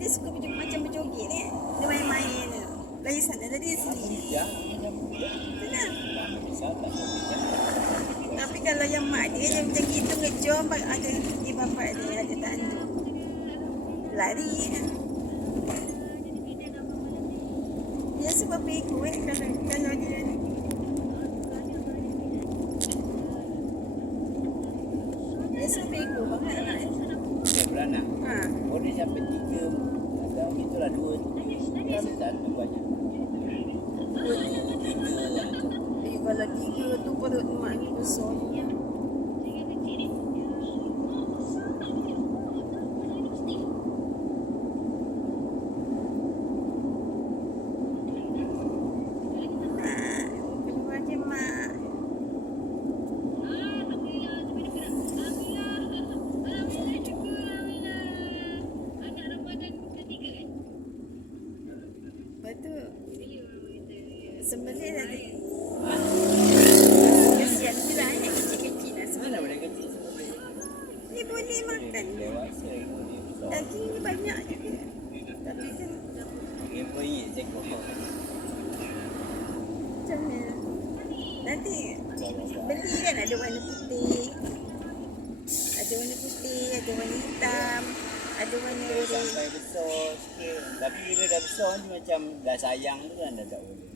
Dia suka macam berjoget ni. Dia main-main. Dari sana dari sini. Ya. Benar. Besar tak boleh. Tapi kalau yang mak dia macam gitu ngejom ada di bapak dia ada tandu. Lari. Dia sebab ikut kalau dia ni. Dia sebab ikut banget anak dia. Dia beranak. Ha. Oh dia sampai 3. Ada itulah 2. Satu banyak. Kalau 3 tu perut mak ni besar. Sembelih dah dia. Kesian pula kecil-kecil lah Mana boleh kecil? ni boleh makan. Dewasa Daging ni banyak juga. Tapi kan dia pergi sekor. macam ni. Nanti beli kan ada warna putih. Ada warna putih, ada warna hitam, ada warna Sampai besar sikit. Tapi bila dah besar ni macam dah sayang tu kan dah tak boleh.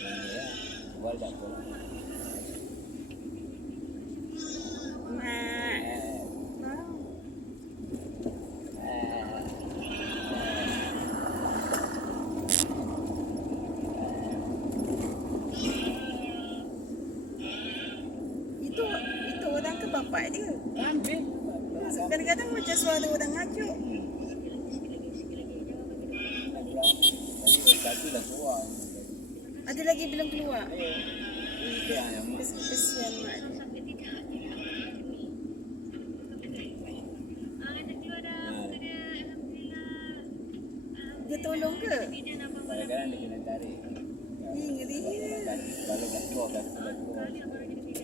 Ya, buat tak boleh. mak. Itu orang ke bapak dia? Ambil. Kadang-kadang macam suara orang ngajuk. Satu dah keluar. Ada lagi belum keluar? Ya, mak. Kesian mak dia. Dia tolong ke? Kadang-kadang dia kena tarik. Ngeri dia. Kalau dah keluar, dah keluar. Kita baby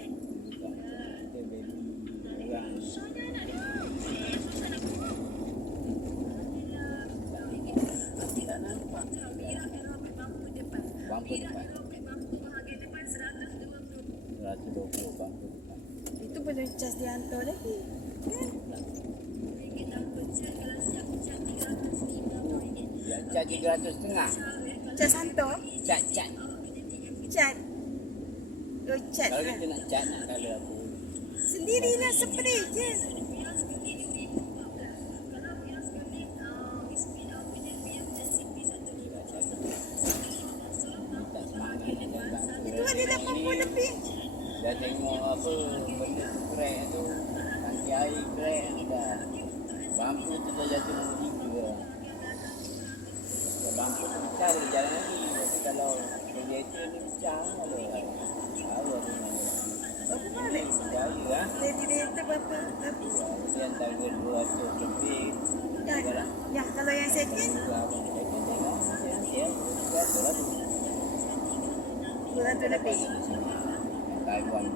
orang. Tak nampak. Bangku depan. 120 bangku depan. Itu belum cas dihantar lagi. Kan? Ya, cat 300 setengah. Cas hantar? Cat. Cat. Oh, cat Kalau lah. kita nak cat nak colour apa? Sendirilah spray je. Tak semangat nak cari bangku. Itu ada 80 lebih. Dah tengok apa benda tu crack tu. Tangki air crack dah. Bangku tu dah jatuh nombor 3. Kalau bangku tu pecah boleh jalan lagi. Tapi kalau radiator ni pecah ada. Tahu tu mana. Apa balik? Jaya lah. Radiator berapa? Tapi Dia antara 200 lebih. ya, kalau yang second 200 lebih. Taiwan.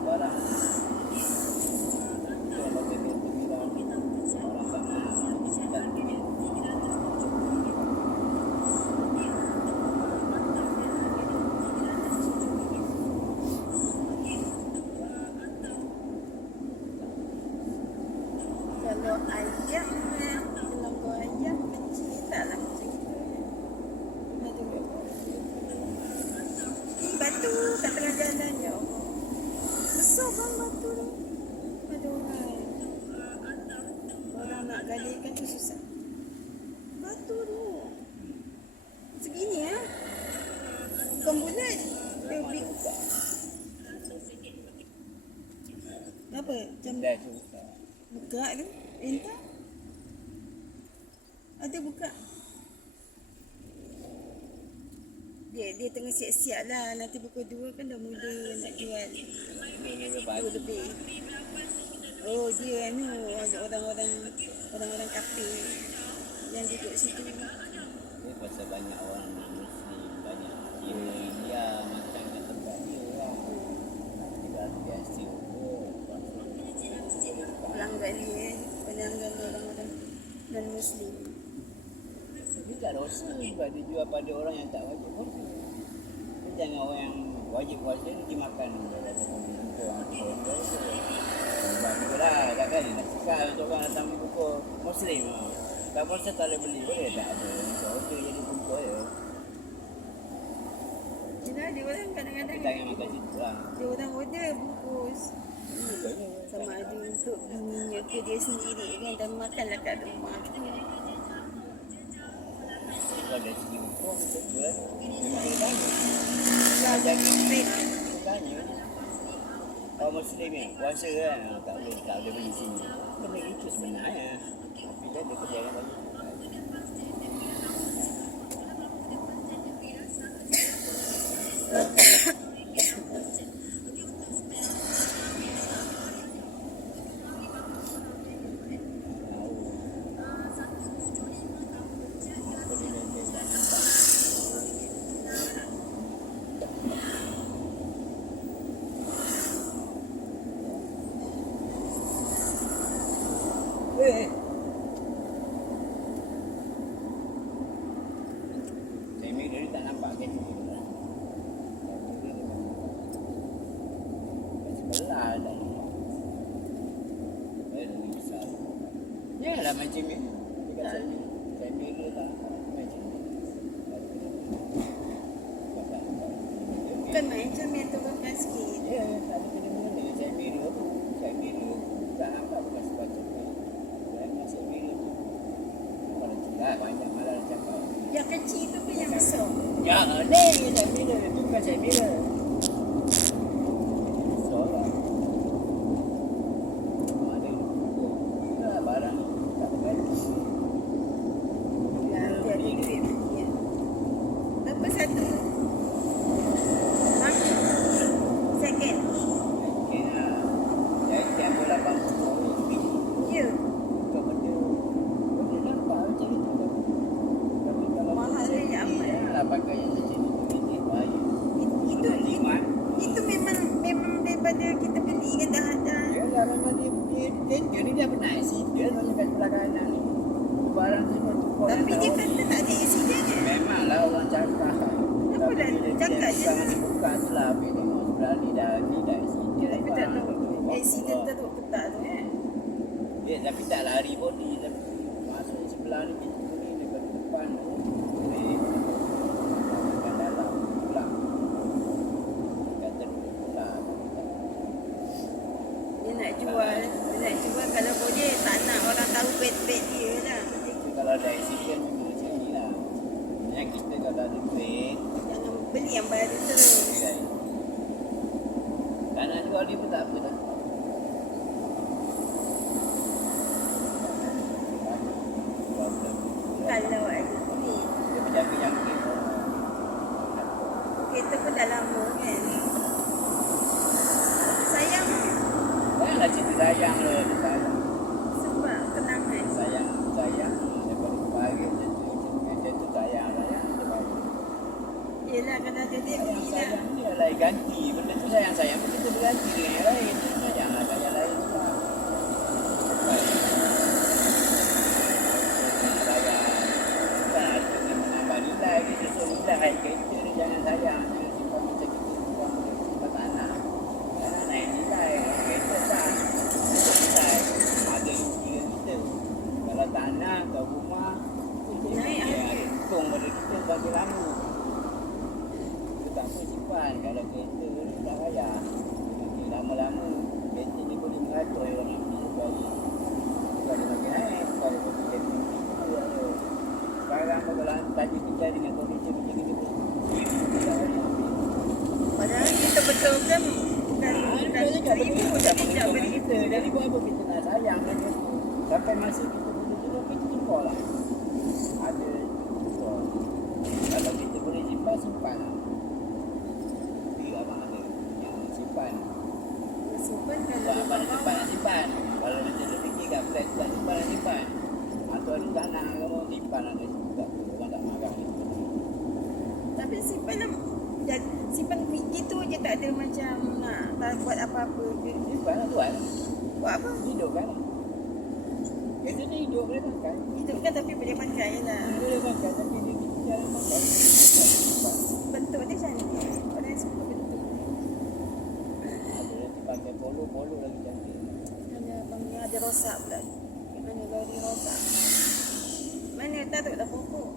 Barang. Kalau ayam, nombor ayam kecil taklah macam tu. Aduh. Batu kat tengah jalan ya Allah. Besar bang batu tu. Aduh hai. Orang nak galikan tu susah. Batu tu. Segini ya. Bukan bulat. Dia big. Apa? Macam Dah cukup. buka tu. Entah. Ada buka. Dia tengah siap-siap lah. Nanti pukul 2 kan dah mula nak jual. 2 lebih. Oh dia ni orang-orang kafe yang duduk situ. Dia pasal banyak orang Muslim, banyak kira India makan kat tempat dia lah. Dia biasa pun. Muslim. Dia tak dosa sebab dia jual pada orang yang tak wajib puasa. Dia jangan orang yang wajib puasa ni dimakan dalam buku orang puasa. Sebab tu lah, takkan dia nak cakap untuk orang datang buku Muslim. Tak puasa tak boleh beli, boleh tak ada. Order jadi buku ya. Yelah, dia orang kadang-kadang Kita yang makan situ lah. dia orang order bungkus. Sama ada untuk bininya ke dia sendiri kan, dan makanlah kat rumah tu. Kalau dari segi hukum, betul lah. Memang dia tanya. Kalau Dia straight, tanya. Kalau Muslim ni, puasa kan, tak boleh beli sini. Benda itu sebenarnya. Tapi dia kerjakan tadi. Saya dia tak nampak kan? Sebelah dah. Lebih besar. Yalah macam ni. Dekat saya dia tak macam ni. bukan main cermin tu bukan sikit. Ya, tak ada benda-benda. Saya dia tu. Saya dia tak nampak bukan sebab cermin. Saya dia tu. Kalau tidak, banyak malah cakap. Yang kecil tu pun yang besar. Ya, ni saya bila. Itu bukan saya bila. Soalan. Ada. Dah barang. Tak ada. Ya, dia ada duit. Ya. Berapa satu? Ha? Second. Kena. Saya tiap bola bangku. Ya. Bukan benda. Benda nampak macam itu. Tapi kalau Mahal dia amat. lah pakai yang macam itu. Ini bahaya. Itu Iman. itu memang daripada kita beli kan dah ada. Ya, memang dia ni dah pernah accident orang kat sebelah kanan ni. Barang semua tukar. Tapi dia kata tak ada accident je. Memanglah orang cakap. Apa dah cakap je lah. Bukan tu lah. Habis tengok sebelah ni dah accident. Tapi tak tahu accident teruk ke tak tu kan. Ya, tapi tak lari body. Tapi masuk sebelah ni pintu ni dekat depan tu. Boleh. Dekat dalam pulang. Dekat teruk pulang. Dia nak jual kalau boleh tak nak orang tahu bed dia lah. Kalau ada accident memang macam ni lah. Yang kita kalau ada duit. Jangan beli yang baru terus. Tak nak jual dia pun tak apa dah. Kalau ada ni Dia berjangkit-jangkit. kereta pun dah lama kan. Sayang Janganlah cerita sayang lah. Dia sayang. sebab kenangan. Sayang. Daripada pagi macam tu sayang. Yelah kalau ada dia beli lah. Sayang ni adalah ganti. Benda tu sayang. Benda tu berganti dengan yang lain. Janganlah kat yang lain pula. Nilai kereta ni jangan sayang. Jangan simpan macam kita simpan tanah. Tanah naik nilai. Kereta tak. Nilai. Ada kira kita. Kalau tanah atau rumah. Naik harga. Untung pada kita bagi lama. Kita tak boleh simpan. Kalau kereta ni tak payah. Makin lama-lama. Kereta ni boleh mengatur orang ambil sekali. Bukan dia makin naik. Kalau kita kereta ni. Sekarang kalau tadi kita dengan kondisi macam kita pun Padahal kita betulkan bukan seribu tak bijak beli. kita. Jadi buat apa kita nak sayang kan? Sampai masa kita betul-betul kita tukar lah. Ada tukar. Kalau kita boleh simpan lah. Dia abang ada yang simpan. Simpan kalau Kalau abang ada simpan nak simpan. Kalau macam tu fikir kat flat tu tak simpan nak simpan. Atau ada tanah kamu simpan ada juga. Orang tak marah. tapi simpan lah. Simpan gitu je tak ada macam nak buat apa-apa ke. Simpan lah tuan. Buat apa? Hidup kan? Itu dia hidup boleh makan. Hidup kan tapi boleh pakai je lah. Boleh makan tapi dia jarang makan. Bentuk dia cantik. Orang yang suka bentuk. Ada nanti pakai polo lagi cantik. Ada rosak pula. Mana lori rosak. Mana taruhlah pokok.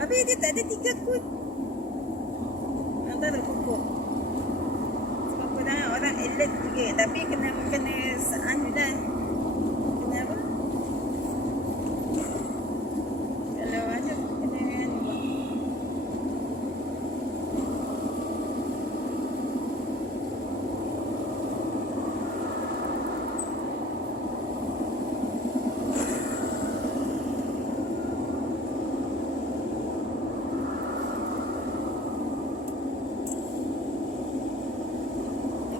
Habis dia tak ada 3 kun. Taruh pokok. Sebab orang alert juga. Tapi kena anu dah. Kena apa? Kalau ada kena anu bang.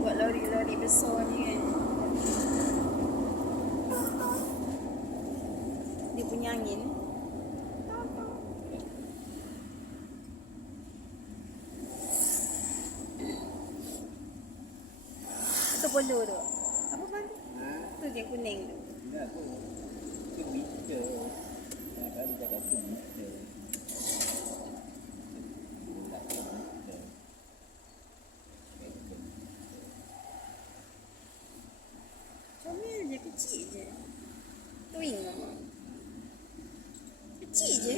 Buat lori-lori besar ni kan. Dia punya angin. Itu polo tu. Apa bang? Ha? Tu yang kuning tu. Enggak tu. Itu bica. Kadang-kadang dia kata bica. Comel je, kecil je. Twin mama. Kecil je.